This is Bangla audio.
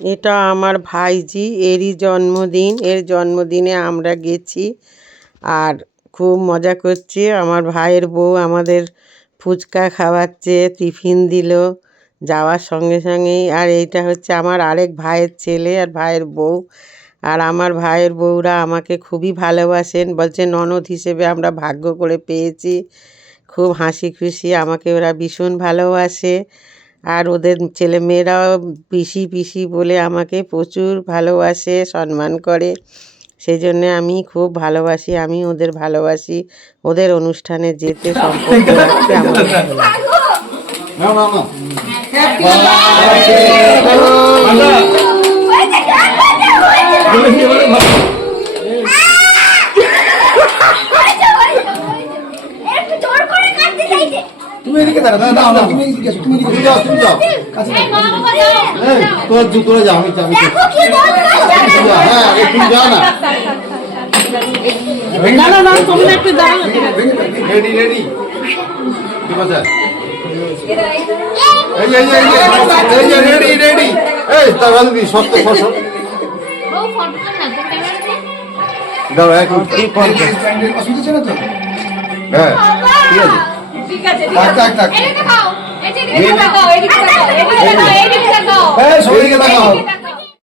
এটা আমার ভাইজি, এরই জন্মদিন। এর জন্মদিনে আমরা গেছি আর খুব মজা করছি। আমার ভাইয়ের বউ আমাদের ফুচকা খাওয়াচ্ছে, টিফিন দিল যাওয়ার সঙ্গে সঙ্গেই। আর এইটা হচ্ছে আমার আরেক ভাইয়ের ছেলে আর ভাইয়ের বউ। আর আমার ভাইয়ের বউরা আমাকে খুবই ভালোবাসেন। বলছে, ননদ হিসেবে আমরা ভাগ্য করে পেয়েছি। খুব হাসি খুশি। আমাকে ওরা ভীষণ ভালোবাসে। আর ওদের ছেলে মেয়েরাও পিসি পিসি বলে আমাকে প্রচুর ভালোবাসে সম্মান করে। সেই জন্য আমি খুব ভালোবাসি আমি ওদের ভালোবাসি। ওদের অনুষ্ঠানে যেতে সম্পর্ক রাখতে আমার ভালো লাগে। তুমি এদিকে দাঁড়া না না না। তুমি এদিকে তুমি এদিকে যাও তুমি যাও। কাছে তোর জু তোরা যাও। আমি আমি হ্যাঁ তুমি যাও না। না না না তোমরা একটু দাঁড়াও রেডি রেডি। ঠিক আছে। এই এই এই এই এই রেডি রেডি। এই ফসল দাও ছিল তো? হ্যাঁ ঠিক আছে। থাক, থাক, এদিকে এই এদিকে দেখাও